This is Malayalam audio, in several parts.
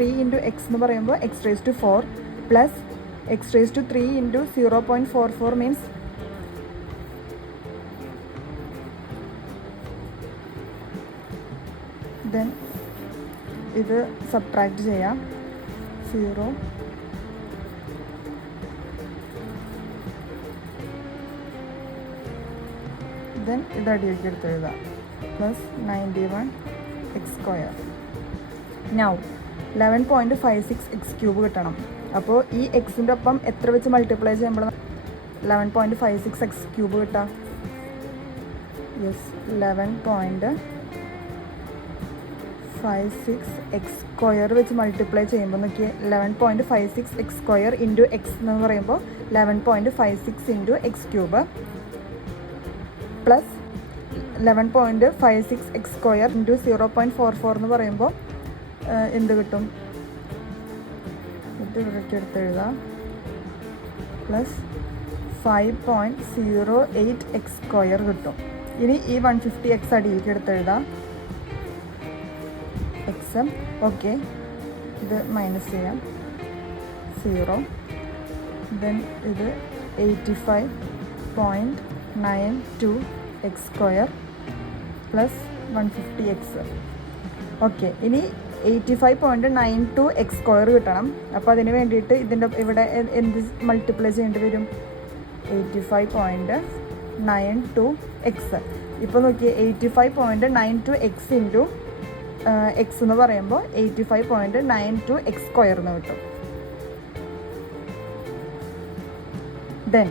3 ഇൻറ്റു എക്സ് എന്ന് പറയുമ്പോൾ x raise to 4 plus x raise to 3 into 0.44 means then ഇത് സബ്ട്രാക്ട് ചെയ്യാം 0 ദെൻ ഇത് അടിയൊക്കെ എടുത്ത് എഴുതാം plus 91 x square. Now 11.56 x cube കിട്ടണം. അപ്പോൾ ഈ എക്സിൻ്റെ ഒപ്പം എത്ര വെച്ച് മൾട്ടിപ്ലൈ ചെയ്യുമ്പോൾ 11.56 എക്സ് ക്യൂബ് കിട്ടാം? യെസ്, 11.56 എക്സ് സ്ക്വയർ വെച്ച് മൾട്ടിപ്ലൈ ചെയ്യുമ്പോൾ നോക്കിയേ 11.56 എക്സ് സ്ക്വയർ ഇൻറ്റു എക്സ് എന്ന് പറയുമ്പോൾ 11.56 into X cube plus 11.56 X square into 0.44 എന്ന് പറയുമ്പോൾ എന്ത് കിട്ടും? ഇത് ഇവിടേക്ക് എടുത്ത് എഴുതാം പ്ലസ് 5.08 എക്സ് സ്ക്വയർ കിട്ടും. ഇനി ഈ 150 എക്സ് അടിയിലേക്ക് എടുത്ത് എഴുതാം എക്സ്. ഓക്കെ, ഇത് മൈനസ് ചെയ്യാം 0. ദെൻ ഇത് 85.92 X square plus 150 X. Okay, ഇനി 85.92 എക്സ് സ്ക്വയർ കിട്ടണം. അപ്പോൾ അതിന് വേണ്ടിയിട്ട് ഇതിൻ്റെ ഇവിടെ എന്ത് മൾട്ടിപ്ലൈ ചെയ്യേണ്ടി വരും? 85.92 എക്സ്. ഇപ്പോൾ നോക്കിയേ 85.92 എക്സ് ഇൻറ്റു എക്സ് എന്ന് പറയുമ്പോൾ 85.92 എക്സ് സ്ക്വയർ എന്ന് കിട്ടും. ദെൻ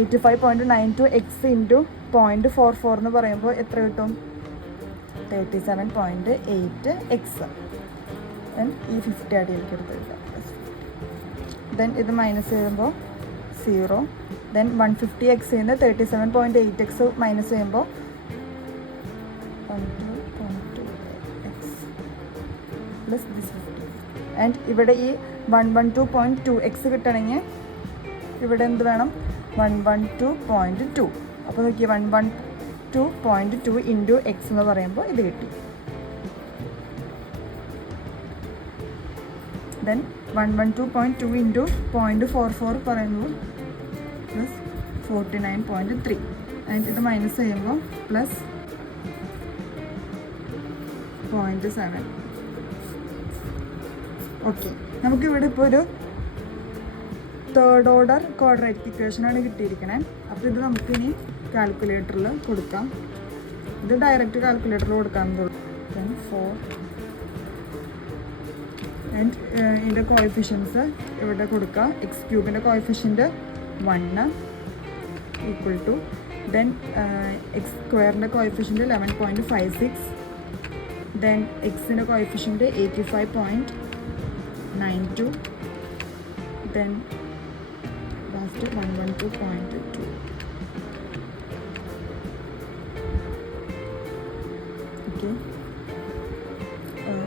85.92 എക്സ് ഇൻറ്റു 0.44 എന്ന് പറയുമ്പോൾ എത്ര കിട്ടും? 37.8 എക്സ്. ദെൻ ഈ 50 അടിയിലേക്ക് എടുത്തിട്ട് ദെൻ ഇത് മൈനസ് ചെയ്യുമ്പോൾ 0. ദെൻ 150 എക്സ് ചെയ്യുന്നത് 37.8 എക്സ് മൈനസ് ചെയ്യുമ്പോൾ 12.2 എക്സ് പ്ലസ് ദിസ് 50. ആൻഡ് ഇവിടെ ഈ 112.2 എക്സ് കിട്ടണമെങ്കിൽ ഇവിടെ എന്ത് വേണം? 112.2. അപ്പോൾ നോക്കിയേ 112.2 ഇൻറ്റു എക്സ് എന്ന് പറയുമ്പോൾ ഇത് കിട്ടി. ദെൻ 112.2 ഇൻറ്റു 0.44 പറയുമ്പോൾ പ്ലസ് 49.3. ആൻഡ് ഇത് മൈനസ് ചെയ്യുമ്പോൾ പ്ലസ് 0.7. ഓക്കെ, നമുക്കിവിടെ ഇപ്പോൾ ഒരു തേർഡ് ഓർഡർ ക്വാഡ്രാറ്റിക് ഇക്വേഷനാണ് കിട്ടിയിരിക്കണേ. അപ്പോൾ ഇത് നമുക്കിനി കാൽക്കുലേറ്ററിൽ കൊടുക്കാം. ഇത് ഡയറക്റ്റ് കാൽക്കുലേറ്ററിൽ കൊടുക്കാമെന്നുള്ളൂ. 4 ആൻഡ് ഇതിൻ്റെ കോഎഫിഷ്യൻസ് ഇവിടെ കൊടുക്കുക. എക്സ് ക്യൂബിൻ്റെ coefficient 1 equal to then x സ്ക്വയറിൻ്റെ കോഎഫിഷ്യൻ്റ് 11.56 ദെൻ എക്സിൻ്റെ കോഎഫിഷ്യൻ്റ് 85.92 ദെൻ ലാസ്റ്റ് 112.2. ഓക്കെ,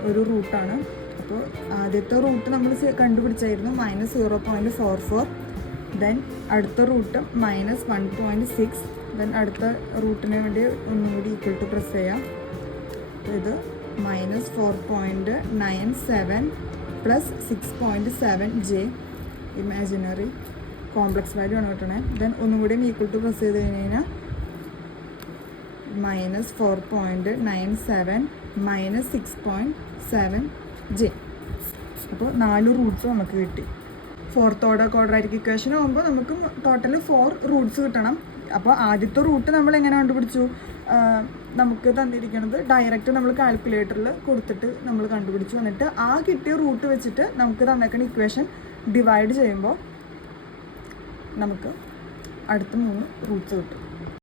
ഒരു റൂട്ടാണ്. അപ്പോൾ ആദ്യത്തെ റൂട്ട് നമ്മൾ കണ്ടുപിടിച്ചായിരുന്നു -0.44. ദെൻ അടുത്ത റൂട്ട് -1.6. ദെൻ അടുത്ത റൂട്ടിന് വേണ്ടി ഒന്നും കൂടി ഈക്വൽ ടു പ്രസ് ചെയ്യാം. ഇത് -4.97 plus 6.7 J imaginary complex value ആണ് കിട്ടണേ. ദെൻ ഒന്നും കൂടി ഈക്വൽ ടു പ്രസ് ചെയ്ത് കഴിഞ്ഞ് കഴിഞ്ഞാൽ -4.97 -6.7 ജെ. അപ്പോൾ 4 റൂട്ട്സ് നമുക്ക് കിട്ടി. ഫോർത്ത് ഓർഡർ ക്വാഡ്രാറ്റിക് ഇക്വേഷൻ ആകുമ്പോൾ നമുക്ക് ടോട്ടൽ 4 റൂട്ട്സ് കിട്ടണം. അപ്പോൾ ആദ്യത്തെ റൂട്ട് നമ്മൾ എങ്ങനെ കണ്ടുപിടിച്ചു? നമുക്ക് തന്നിരിക്കുന്നത് ഡയറക്റ്റ് നമ്മൾ കാൽക്കുലേറ്ററിൽ കൊടുത്തിട്ട് നമ്മൾ കണ്ടുപിടിച്ചു. എന്നിട്ട് ആ കിട്ടിയ റൂട്ട് വെച്ചിട്ട് നമുക്ക് തന്നേക്കുന്ന ഇക്വേഷൻ ഡിവൈഡ് ചെയ്യുമ്പോൾ നമുക്ക് അടുത്ത 3 റൂട്ട്സ് കിട്ടും.